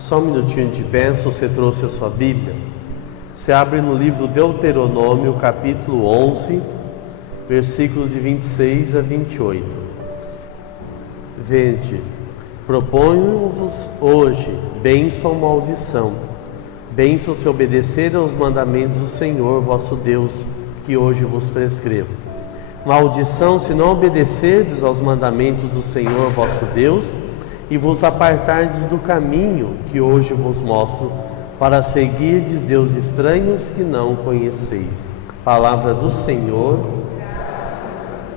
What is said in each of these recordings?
Só um minutinho de pé, se você trouxe a sua Bíblia. Você abre no livro do Deuteronômio, capítulo 11, versículos de 26 a 28. Vede, proponho-vos hoje bênção ou maldição. Bênção se obedecer aos mandamentos do Senhor vosso Deus, que hoje vos prescrevo. Maldição se não obedecerdes aos mandamentos do Senhor vosso Deus e vos apartardes do caminho que hoje vos mostro, para seguirdes deuses estranhos que não conheceis. Palavra do Senhor.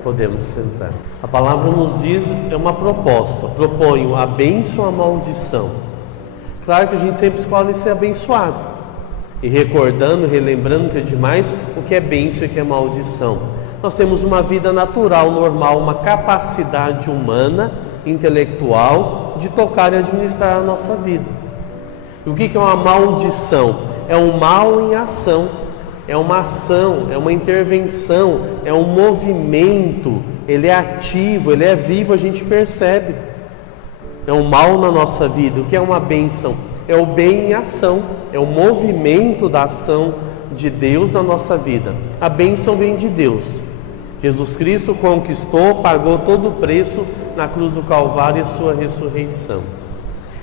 Podemos sentar. A palavra nos diz, é uma proposta. Proponho a bênção ou a maldição. Claro que a gente sempre escolhe ser abençoado. E recordando, relembrando que é demais o que é bênção e o que é maldição. Nós temos uma vida natural, normal, uma capacidade humana, intelectual, de tocar e administrar a nossa vida. E o que é uma maldição? É um mal em ação, é uma ação, é uma intervenção, é um movimento, ele é ativo, ele é vivo, a gente percebe. É um mal na nossa vida. O que é uma bênção? É o bem em ação, é o movimento da ação de Deus na nossa vida. A bênção vem de Deus. Jesus Cristo conquistou, pagou todo o preço na cruz do Calvário e a sua ressurreição.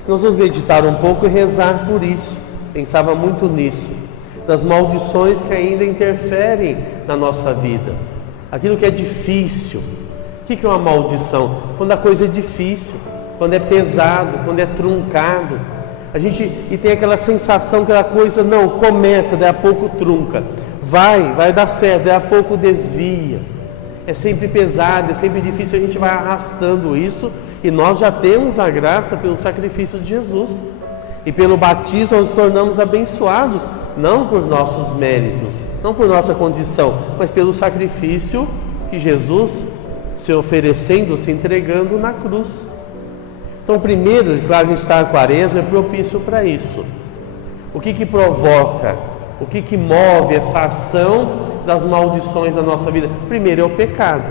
Nós vamos meditar um pouco e rezar por isso. Pensava muito nisso, das maldições que ainda interferem na nossa vida. Aquilo que é difícil. O que é uma maldição? Quando a coisa é difícil, quando é pesado, quando é truncado. E tem aquela sensação que a coisa não começa, daí a pouco trunca. Vai dar certo, daí a pouco desvia. É sempre pesado, é sempre difícil, a gente vai arrastando isso, e nós já temos a graça pelo sacrifício de Jesus. E pelo batismo nós nos tornamos abençoados, não por nossos méritos, não por nossa condição, mas pelo sacrifício que Jesus se oferecendo, se entregando na cruz. Então, primeiro, claro, a gente está na quaresma, é propício para isso. O que provoca, o que move essa ação das maldições da nossa vida? Primeiro é o pecado.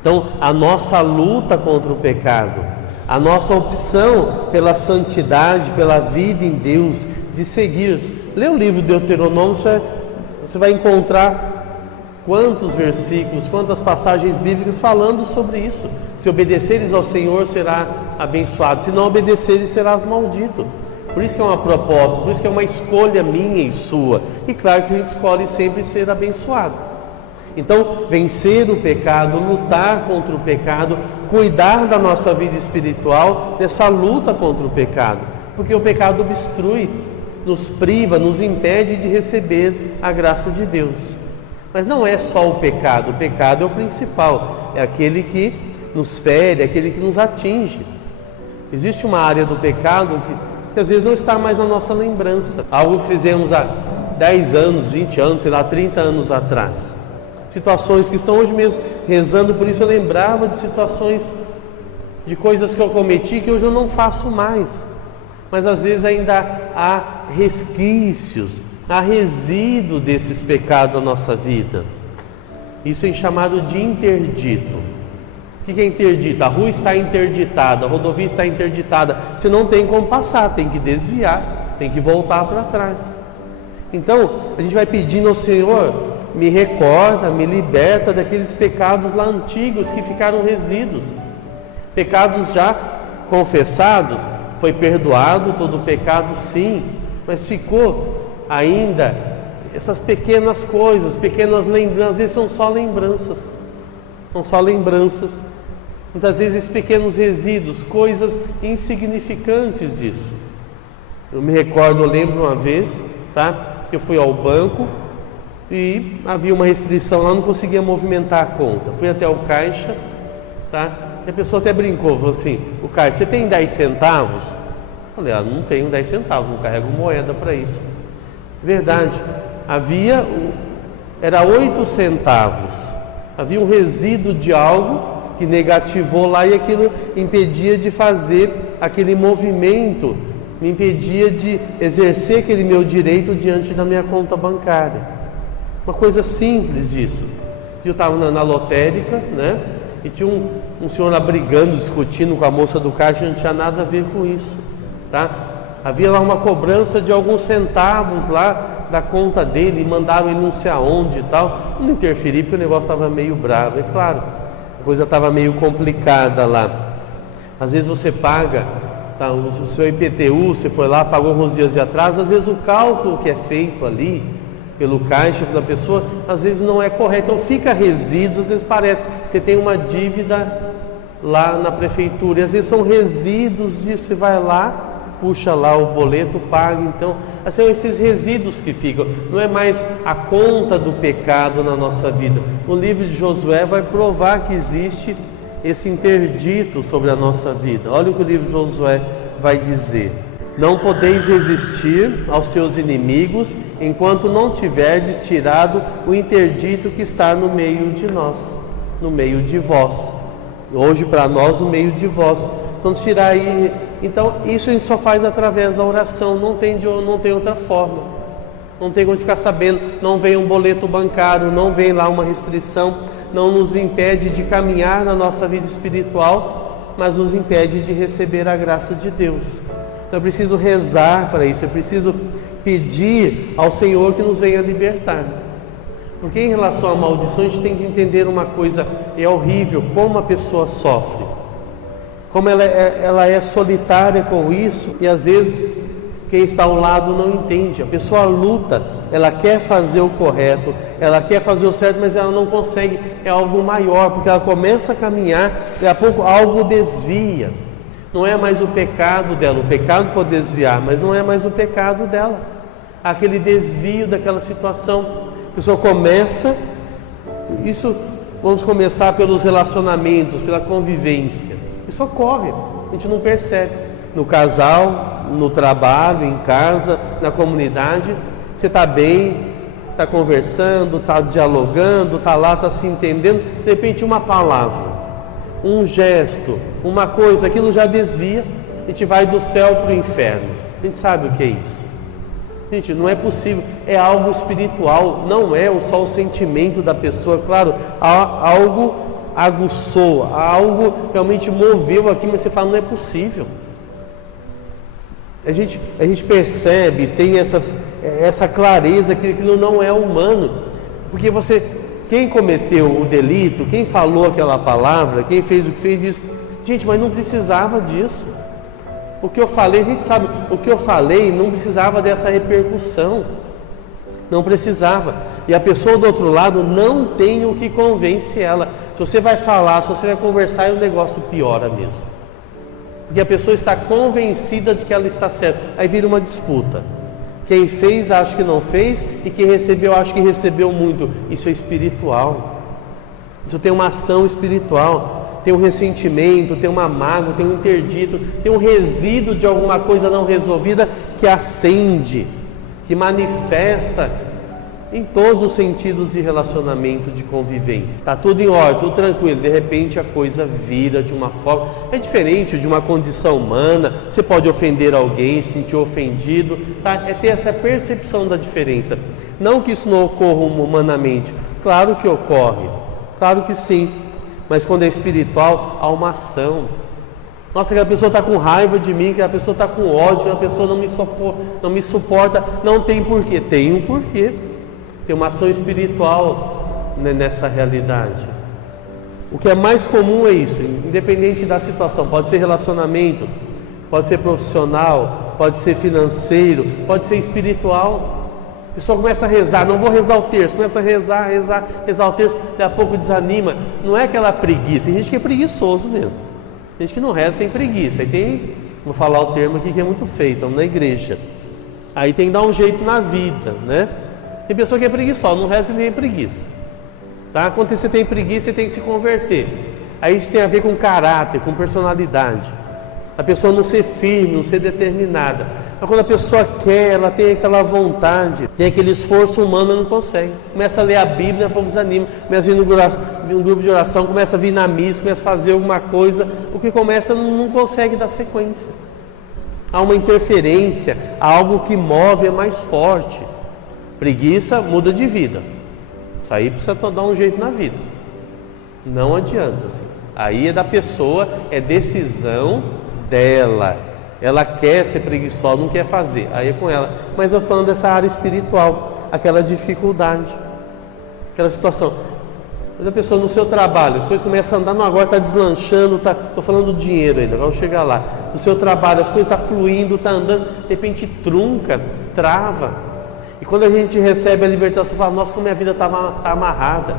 Então, a nossa luta contra o pecado, a nossa opção pela santidade, pela vida em Deus, de seguir. Lê o livro de Deuteronômio, você vai encontrar quantos versículos, quantas passagens bíblicas falando sobre isso. Se obedeceres ao Senhor, será abençoado. Se não obedeceres, serás maldito. Por isso que é uma proposta, por isso que é uma escolha minha e sua. E claro que a gente escolhe sempre ser abençoado. Então, vencer o pecado, lutar contra o pecado, cuidar da nossa vida espiritual nessa luta contra o pecado. Porque o pecado obstrui, nos priva, nos impede de receber a graça de Deus. Mas não é só o pecado é o principal, é aquele que nos fere, é aquele que nos atinge. Existe uma área do pecado que às vezes não está mais na nossa lembrança. Algo que fizemos há 10 anos, 20 anos, sei lá, 30 anos atrás. Situações que estão hoje mesmo rezando por isso, eu lembrava de situações, de coisas que eu cometi que hoje eu não faço mais. Mas às vezes ainda há resquícios, há resíduo desses pecados na nossa vida. Isso é chamado de interdito. O que é interdito? A rua está interditada, a rodovia está interditada. Você não tem como passar, tem que desviar, tem que voltar para trás. Então, a gente vai pedindo ao Senhor, me recorda, me liberta daqueles pecados lá antigos que ficaram resíduos. Pecados já confessados, foi perdoado todo o pecado, sim, mas ficou ainda essas pequenas coisas, pequenas lembranças. Às vezes são só lembranças, muitas vezes pequenos resíduos, coisas insignificantes disso. Eu me recordo, eu lembro uma vez, que eu fui ao banco e havia uma restrição lá, não conseguia movimentar a conta. Fui até o caixa, e a pessoa até brincou, falou assim: o caixa, você tem 10 centavos? Eu falei: não tenho 10 centavos, não carrego moeda para isso. Verdade, era 8 centavos, havia um resíduo de algo que negativou lá, e aquilo impedia de fazer aquele movimento, me impedia de exercer aquele meu direito diante da minha conta bancária. Uma coisa simples isso. Eu estava na lotérica, e tinha um senhor lá brigando, discutindo com a moça do caixa, não tinha nada a ver com isso, Havia lá uma cobrança de alguns centavos lá da conta dele, e mandaram ele não sei aonde e tal. Não interferi porque o negócio estava meio bravo, é claro, a coisa estava meio complicada lá. Às vezes você paga, tá, o seu IPTU, você foi lá, pagou alguns dias de atraso, às vezes o cálculo que é feito ali pelo caixa da pessoa, às vezes não é correto, então fica resíduos, às vezes parece que você tem uma dívida lá na prefeitura, e às vezes são resíduos disso, você vai lá, puxa lá o boleto, paga. Então, são esses resíduos que ficam, não é mais a conta do pecado na nossa vida. O livro de Josué vai provar que existe esse interdito sobre a nossa vida. Olha o que o livro de Josué vai dizer: não podeis resistir aos teus inimigos enquanto não tiverdes tirado o interdito que está no meio de nós, no meio de vós. Hoje para nós, no meio de vós. Então tirar aí. Então isso a gente só faz através da oração, não tem outra forma. Não tem como ficar sabendo, não vem um boleto bancário, não vem lá uma restrição, não nos impede de caminhar na nossa vida espiritual, mas nos impede de receber a graça de Deus. Então eu preciso rezar para isso, eu preciso pedir ao Senhor que nos venha libertar. Porque em relação à maldição a gente tem que entender uma coisa, é horrível como a pessoa sofre, como ela é solitária com isso, e às vezes quem está ao lado não entende. A pessoa luta, ela quer fazer o correto, ela quer fazer o certo, mas ela não consegue, é algo maior, porque ela começa a caminhar, daqui a pouco algo desvia. Não é mais o pecado dela, o pecado pode desviar, mas não é mais o pecado dela. Aquele desvio daquela situação, a pessoa começa, isso vamos começar pelos relacionamentos, pela convivência. Isso ocorre, a gente não percebe. No casal, no trabalho, em casa, na comunidade, você está bem, está conversando, está dialogando, está lá, está se entendendo, de repente uma palavra, um gesto, uma coisa, aquilo já desvia, a gente vai do céu para o inferno. A gente sabe o que é isso. Gente, não é possível, é algo espiritual, não é só o sentimento da pessoa, claro, algo aguçou, algo realmente moveu aqui, mas você fala, não é possível. A gente percebe, tem essa clareza que aquilo não é humano, porque quem cometeu o delito, quem falou aquela palavra, quem fez o que fez, diz, gente, mas não precisava disso. O que eu falei, a gente sabe, o que eu falei não precisava dessa repercussão, não precisava. E a pessoa do outro lado não tem o que convence ela. Se você vai falar, se você vai conversar, o negócio piora mesmo. Porque a pessoa está convencida de que ela está certa. Aí vira uma disputa. Quem fez acha que não fez, e quem recebeu acha que recebeu muito. Isso é espiritual. Isso tem uma ação espiritual. Tem um ressentimento, tem uma mágoa, tem um interdito, tem um resíduo de alguma coisa não resolvida que acende, que manifesta em todos os sentidos de relacionamento, de convivência. Está tudo em ordem, tudo tranquilo, de repente a coisa vira de uma forma, é diferente de uma condição humana, você pode ofender alguém, se sentir ofendido, tá? É ter essa percepção da diferença. Não que isso não ocorra humanamente, claro que ocorre, claro que sim, mas quando é espiritual, há uma ação. Nossa, aquela pessoa está com raiva de mim, aquela pessoa está com ódio, aquela pessoa não me suporta, não tem porquê, tem um porquê. Tem uma ação espiritual nessa realidade. O que é mais comum é isso, independente da situação, pode ser relacionamento, pode ser profissional, pode ser financeiro, pode ser espiritual. A pessoa começa a rezar, não vou rezar o terço, começa a rezar o terço, daqui a pouco desanima. Não é aquela preguiça, tem gente que é preguiçoso mesmo. Tem gente que não reza, tem preguiça. Aí tem, vou falar o termo aqui que é muito feio, estamos na igreja. Aí tem que dar um jeito na vida, né? Tem pessoa que é preguiçosa, não reza que nem preguiça. Tá? Quando você tem preguiça, você tem que se converter. Aí isso tem a ver com caráter, com personalidade. A pessoa não ser firme, não ser determinada. Mas quando a pessoa quer, ela tem aquela vontade, tem aquele esforço humano, não consegue. Começa a ler a Bíblia, pouco desanima. Começa a ir num grupo de oração, começa a vir na missa, começa a fazer alguma coisa. O que começa não consegue dar sequência. Há uma interferência, há algo que move, é mais forte. Preguiça muda de vida. Isso aí precisa dar um jeito na vida. Não adianta. Assim. Aí é da pessoa, é decisão dela. Ela quer ser preguiçosa, não quer fazer, aí é com ela. Mas eu estou falando dessa área espiritual, aquela dificuldade, aquela situação. Mas a pessoa no seu trabalho, as coisas começam a andar, não, agora está deslanchando, estou falando do dinheiro ainda, vamos chegar lá. Do seu trabalho, as coisas estão fluindo, está andando, de repente trunca, trava. E quando a gente recebe a libertação, fala, nossa, como minha vida está amarrada.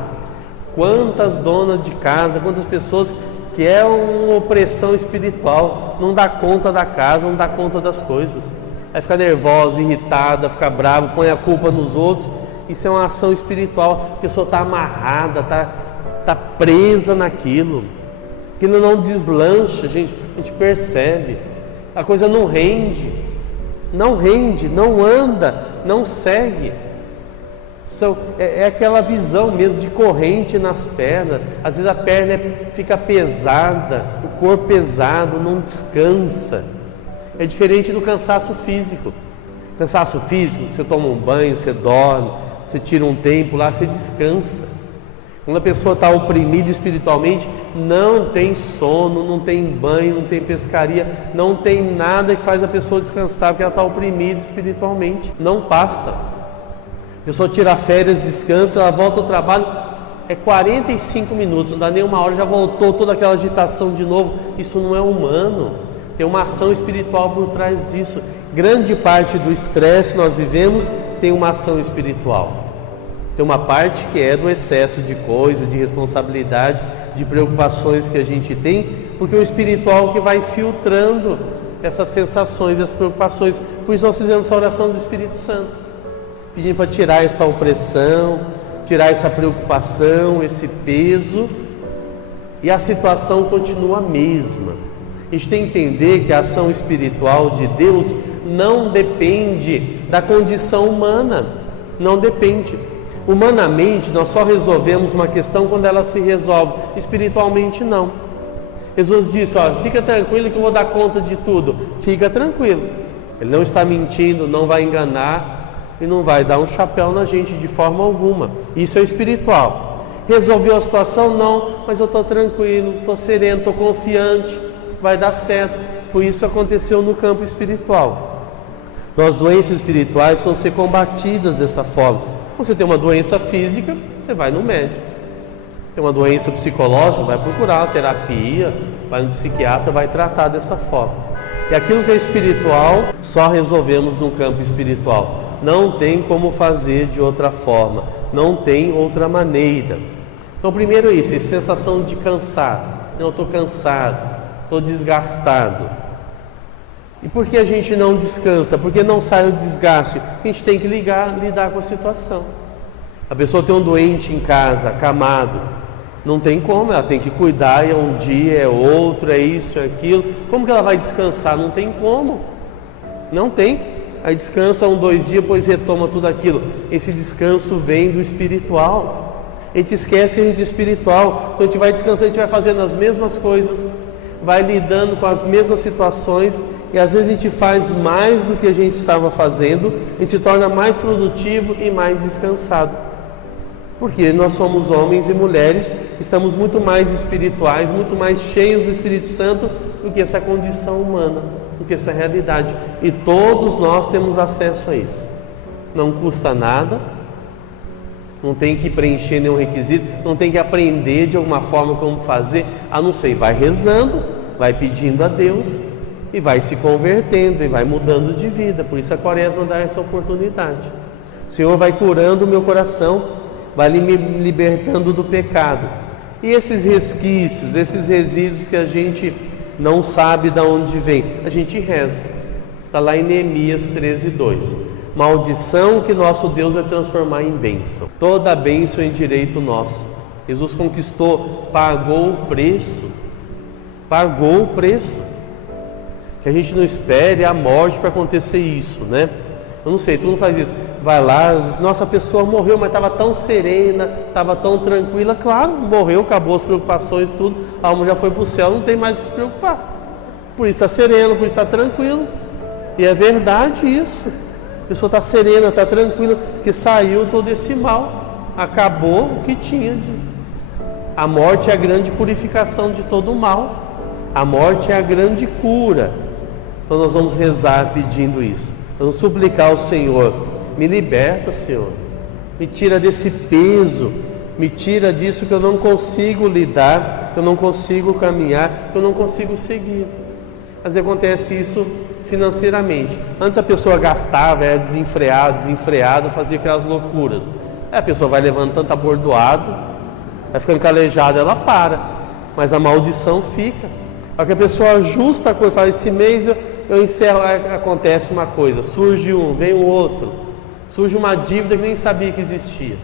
Quantas donas de casa, quantas pessoas que é uma opressão espiritual, não dá conta da casa, não dá conta das coisas. Vai ficar nervosa, irritada, fica brava, põe a culpa nos outros. Isso é uma ação espiritual. A pessoa está amarrada, está presa naquilo. Aquilo não deslancha, a gente percebe. A coisa não rende, não anda, não segue. É aquela visão mesmo de corrente nas pernas. Às vezes a perna fica pesada, o corpo pesado, não descansa. É diferente do cansaço físico. Cansaço físico, você toma um banho, você dorme, você tira um tempo lá, você descansa. Quando a pessoa está oprimida espiritualmente, não tem sono, não tem banho, não tem pescaria, não tem nada que faz a pessoa descansar, porque ela está oprimida espiritualmente. Não passa. A pessoa tira férias, descansa, ela volta ao trabalho, é 45 minutos, não dá nem uma hora, já voltou toda aquela agitação de novo. Isso não é humano. Tem uma ação espiritual por trás disso. Grande parte do estresse que nós vivemos tem uma ação espiritual. Tem uma parte que é do excesso de coisa, de responsabilidade, de preocupações que a gente tem, porque o espiritual que vai filtrando essas sensações, essas preocupações. Por isso nós fizemos essa oração do Espírito Santo, pedindo para tirar essa opressão, tirar essa preocupação, esse peso, e a situação continua a mesma. A gente tem que entender que a ação espiritual de Deus não depende da condição humana, não depende. Humanamente, nós só resolvemos uma questão quando ela se resolve, espiritualmente não. Jesus disse, fica tranquilo que eu vou dar conta de tudo. Fica tranquilo, Ele não está mentindo, não vai enganar e não vai dar um chapéu na gente de forma alguma. Isso é espiritual. Resolveu a situação? Não, mas eu estou tranquilo, estou sereno, estou confiante, vai dar certo. Por isso aconteceu no campo espiritual. Então as doenças espirituais precisam ser combatidas dessa forma. Você tem uma doença física, você vai no médico. Tem uma doença psicológica, vai procurar terapia, vai no psiquiatra, vai tratar dessa forma. E aquilo que é espiritual, só resolvemos no campo espiritual. Não tem como fazer de outra forma, não tem outra maneira. Então primeiro é isso, a sensação de cansado. Eu estou cansado, estou desgastado. E por que a gente não descansa? Porque não sai o desgaste? A gente tem que lidar com a situação. A pessoa tem um doente em casa, acamado, não tem como, ela tem que cuidar, é um dia, é outro, é isso, é aquilo. Como que ela vai descansar? Não tem como. Não tem. Aí descansa 1, 2 dias, depois retoma tudo aquilo. Esse descanso vem do espiritual. A gente esquece que a gente é espiritual. Então a gente vai descansando, a gente vai fazendo as mesmas coisas, vai lidando com as mesmas situações. E às vezes a gente faz mais do que a gente estava fazendo, a gente se torna mais produtivo e mais descansado. Porque nós somos homens e mulheres, estamos muito mais espirituais, muito mais cheios do Espírito Santo do que essa condição humana, do que essa realidade. E todos nós temos acesso a isso. Não custa nada, não tem que preencher nenhum requisito, não tem que aprender de alguma forma como fazer, a não ser, vai rezando, vai pedindo a Deus, e vai se convertendo e vai mudando de vida. Por isso a Quaresma dá essa oportunidade. O Senhor vai curando o meu coração, vai me libertando do pecado. E esses resquícios, esses resíduos que a gente não sabe de onde vem, a gente reza. Está lá em Neemias 13:2. Maldição que nosso Deus vai transformar em bênção. Toda bênção é direito nosso. Jesus conquistou, pagou o preço. Pagou o preço. Que a gente não espere a morte para acontecer isso, né? Eu não sei, tu não faz isso. Vai lá, diz, nossa, a pessoa morreu, mas estava tão serena, estava tão tranquila. Claro, morreu, acabou as preocupações, tudo. A alma já foi para o céu, não tem mais o que se preocupar. Por isso está sereno, por isso está tranquilo. E é verdade isso. A pessoa está serena, está tranquila, porque saiu todo esse mal. Acabou o que tinha de... A morte é a grande purificação de todo o mal. A morte é a grande cura. Então nós vamos rezar pedindo isso. Vamos suplicar ao Senhor: me liberta, Senhor, me tira desse peso, me tira disso que eu não consigo lidar, que eu não consigo caminhar, que eu não consigo seguir. Às vezes acontece isso financeiramente. Antes a pessoa gastava, era desenfreado, fazia aquelas loucuras. Aí a pessoa vai levando tanto abordoado, vai ficando calejada, ela para, mas a maldição fica. Porque a pessoa ajusta a coisa, fala: esse mês eu encerro, acontece uma coisa, surge um, vem o outro, surge uma dívida que nem sabia que existia.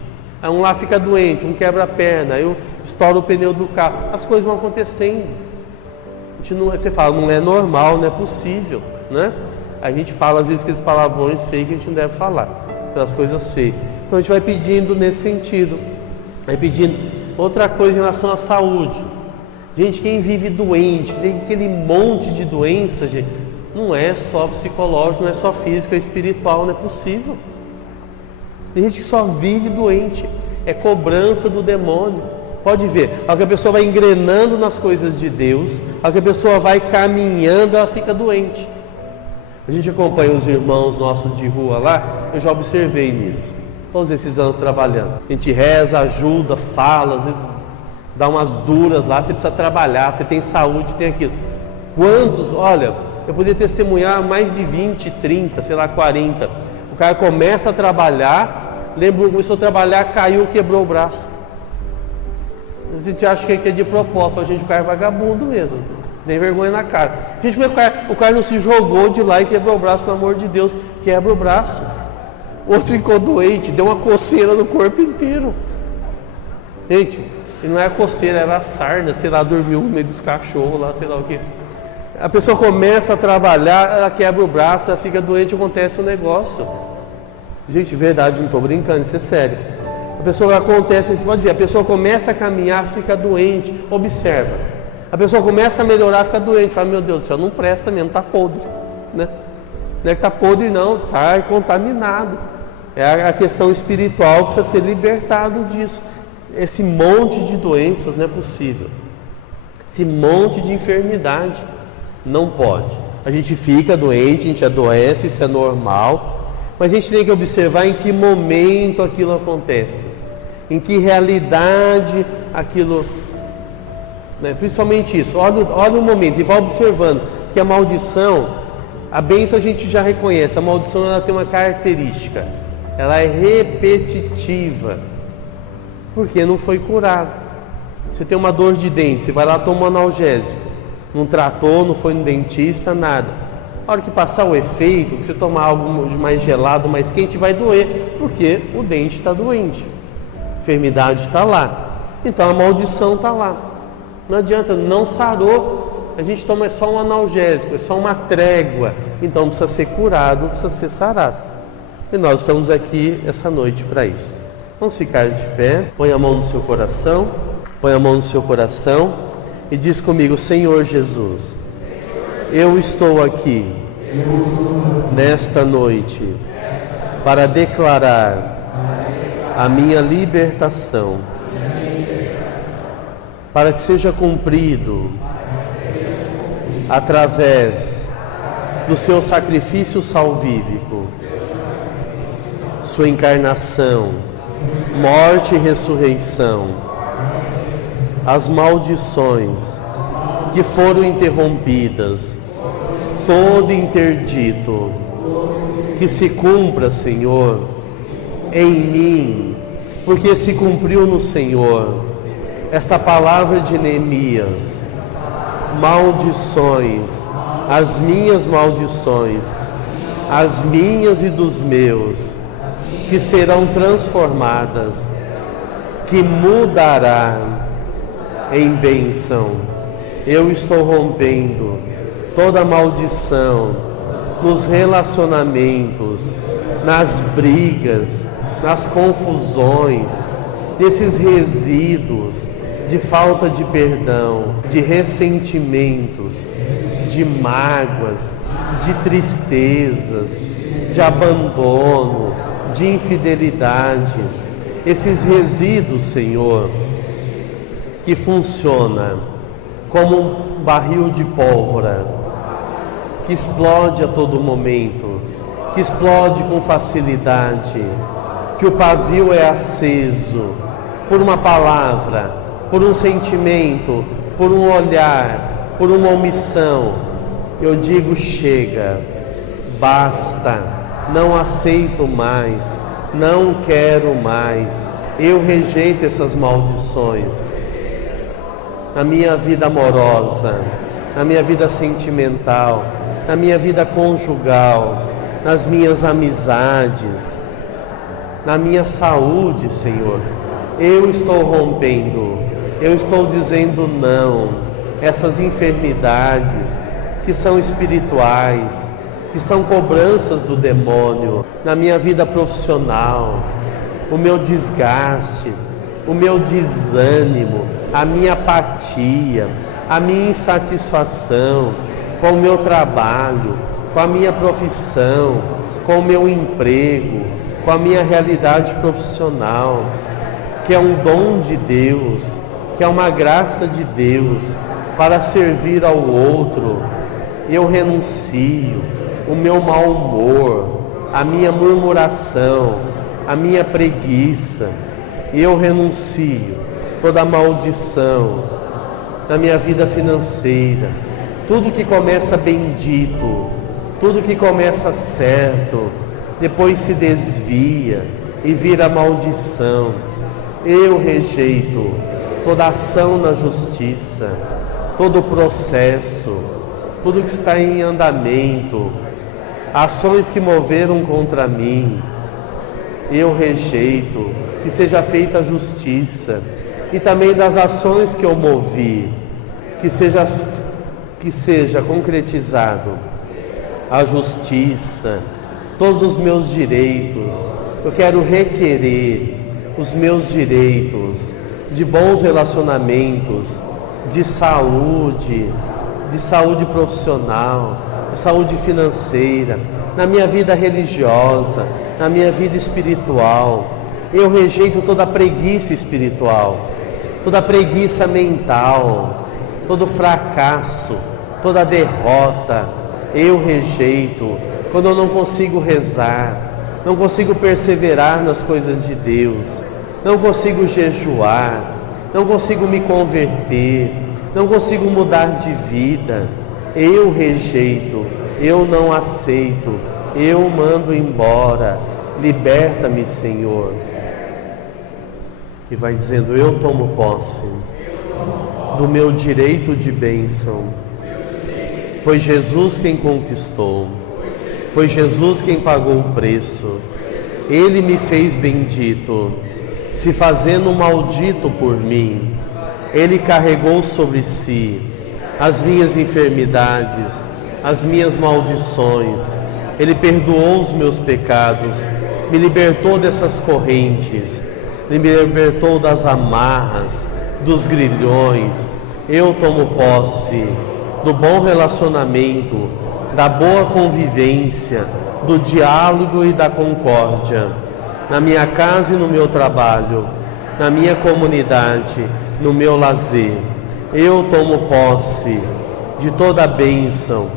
Aí um lá fica doente, um quebra a perna, aí estoura o pneu do carro, as coisas vão acontecendo. A gente não, você fala: não é normal, não é possível, né? A gente fala às vezes aqueles palavrões feios que a gente não deve falar, aquelas coisas feias. Então a gente vai pedindo nesse sentido, vai pedindo. Outra coisa em relação à saúde. Gente, quem vive doente, tem aquele monte de doenças, gente, não é só psicológico, não é só físico, é espiritual, não é possível. Tem gente que só vive doente, é cobrança do demônio. Pode ver, ao que a pessoa vai engrenando nas coisas de Deus, ao que a pessoa vai caminhando, ela fica doente. A gente acompanha os irmãos nossos de rua lá, eu já observei nisso, todos esses anos trabalhando. A gente reza, ajuda, fala, às vezes dá umas duras lá, você precisa trabalhar, você tem saúde, tem aquilo. Quantos, olha, eu poderia testemunhar mais de 20, 30, sei lá, 40. O cara começa a trabalhar, começou a trabalhar, caiu, quebrou o braço. A gente acha que é de propósito, a gente, o cara é vagabundo mesmo, nem vergonha na cara. Gente, mas o cara não se jogou de lá e quebrou o braço, pelo amor de Deus, quebra o braço. Outro ficou doente, deu uma coceira no corpo inteiro. Gente, e não era coceira, era sarna, sei lá, dormiu no meio dos cachorros lá, sei lá o que. A pessoa começa a trabalhar, ela quebra o braço, ela fica doente, acontece um negócio. Gente, verdade, não estou brincando, isso é sério. A pessoa acontece, você pode ver, a pessoa começa a caminhar, fica doente, observa. A pessoa começa a melhorar, fica doente, fala: meu Deus do céu, não presta mesmo, está podre, né? Não é que está podre não, está contaminado. É a questão espiritual, precisa ser libertado disso. Esse monte de doenças não é possível. Esse monte de enfermidade não pode. A gente fica doente, a gente adoece, isso é normal, mas a gente tem que observar em que momento aquilo acontece, em que realidade aquilo, né? Principalmente isso, olha o momento e vai observando que a maldição, a bênção a gente já reconhece, a maldição ela tem uma característica, ela é repetitiva, porque não foi curado. Você tem uma dor de dente, você vai lá, toma um analgésico, não tratou, não foi no dentista, nada. A hora que passar o efeito, que você tomar algo de mais gelado, mais quente, vai doer, porque o dente está doente, a enfermidade está lá, então a maldição está lá. Não adianta, não sarou, a gente toma só um analgésico, é só uma trégua, então precisa ser curado, precisa ser sarado. E nós estamos aqui essa noite para isso. Vamos ficar de pé, põe a mão no seu coração, e diz comigo: Senhor Jesus, eu estou aqui nesta noite para declarar a minha libertação, para que seja cumprido através do seu sacrifício salvífico, sua encarnação, morte e ressurreição, as maldições que foram interrompidas, todo interdito, que se cumpra, Senhor, em mim, porque se cumpriu no Senhor esta palavra de Neemias: maldições, as minhas maldições, as minhas e dos meus, que serão transformadas, que mudará em bênção. Eu estou rompendo toda maldição nos relacionamentos, nas brigas, nas confusões, desses resíduos de falta de perdão, de ressentimentos, de mágoas, de tristezas, de abandono, de infidelidade, esses resíduos, Senhor, que funciona como um barril de pólvora, que explode a todo momento, que explode com facilidade, que o pavio é aceso por uma palavra, por um sentimento, por um olhar, por uma omissão. Eu digo: chega, basta, não aceito mais, não quero mais. Eu rejeito essas maldições na minha vida amorosa, na minha vida sentimental, na minha vida conjugal, nas minhas amizades, na minha saúde, Senhor. Eu estou rompendo, eu estou dizendo não. Essas enfermidades que são espirituais, que são cobranças do demônio, na minha vida profissional, o meu desgaste, o meu desânimo, a minha apatia, a minha insatisfação com o meu trabalho, com a minha profissão, com o meu emprego, com a minha realidade profissional, que é um dom de Deus, que é uma graça de Deus para servir ao outro. Eu renuncio o meu mau humor, a minha murmuração, a minha preguiça. Eu renuncio toda maldição na minha vida financeira. Tudo que começa bendito, tudo que começa certo, depois se desvia e vira maldição. Eu rejeito toda ação na justiça, todo processo, tudo que está em andamento, ações que moveram contra mim. Eu rejeito, que seja feita a justiça, e também das ações que eu movi, que seja concretizado a justiça, todos os meus direitos. Eu quero requerer os meus direitos de bons relacionamentos, de saúde profissional, de saúde financeira, na minha vida religiosa, na minha vida espiritual. Eu rejeito toda preguiça espiritual, toda preguiça mental, todo fracasso, toda derrota. Eu rejeito quando eu não consigo rezar, não consigo perseverar nas coisas de Deus, não consigo jejuar, não consigo me converter, não consigo mudar de vida. Eu rejeito, eu não aceito, eu mando embora. Liberta-me, Senhor. E vai dizendo: eu tomo posse do meu direito de bênção. Foi Jesus quem conquistou, foi Jesus quem pagou o preço. Ele me fez bendito, se fazendo maldito por mim. Ele carregou sobre si as minhas enfermidades, as minhas maldições. Ele perdoou os meus pecados, me libertou dessas correntes, me libertou das amarras, dos grilhões. Eu tomo posse do bom relacionamento, da boa convivência, do diálogo e da concórdia, na minha casa e no meu trabalho, na minha comunidade, no meu lazer. Eu tomo posse de toda a bênção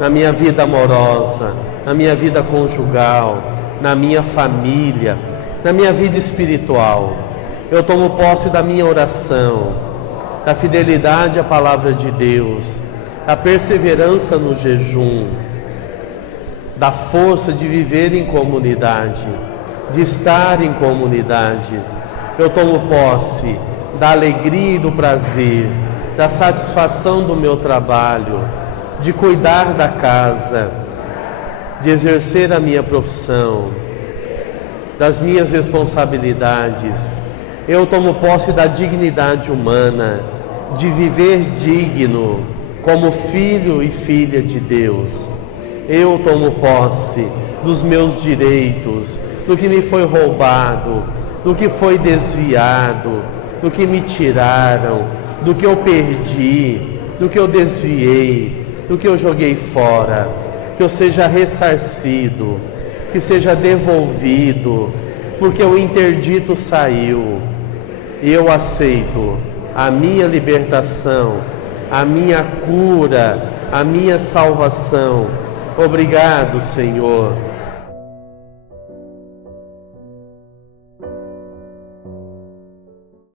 na minha vida amorosa, na minha vida conjugal, na minha família, na minha vida espiritual. Eu tomo posse da minha oração, da fidelidade à palavra de Deus, da perseverança no jejum, da força de viver em comunidade, de estar em comunidade. Eu tomo posse da alegria e do prazer, da satisfação do meu trabalho, de cuidar da casa, de exercer a minha profissão, das minhas responsabilidades. Eu tomo posse da dignidade humana, de viver digno como filho e filha de Deus. Eu tomo posse dos meus direitos, do que me foi roubado, do que foi desviado, do que me tiraram, do que eu perdi, do que eu desviei, do que eu joguei fora. Que eu seja ressarcido, que seja devolvido, porque o interdito saiu. E eu aceito a minha libertação, a minha cura a minha salvação. Obrigado, Senhor.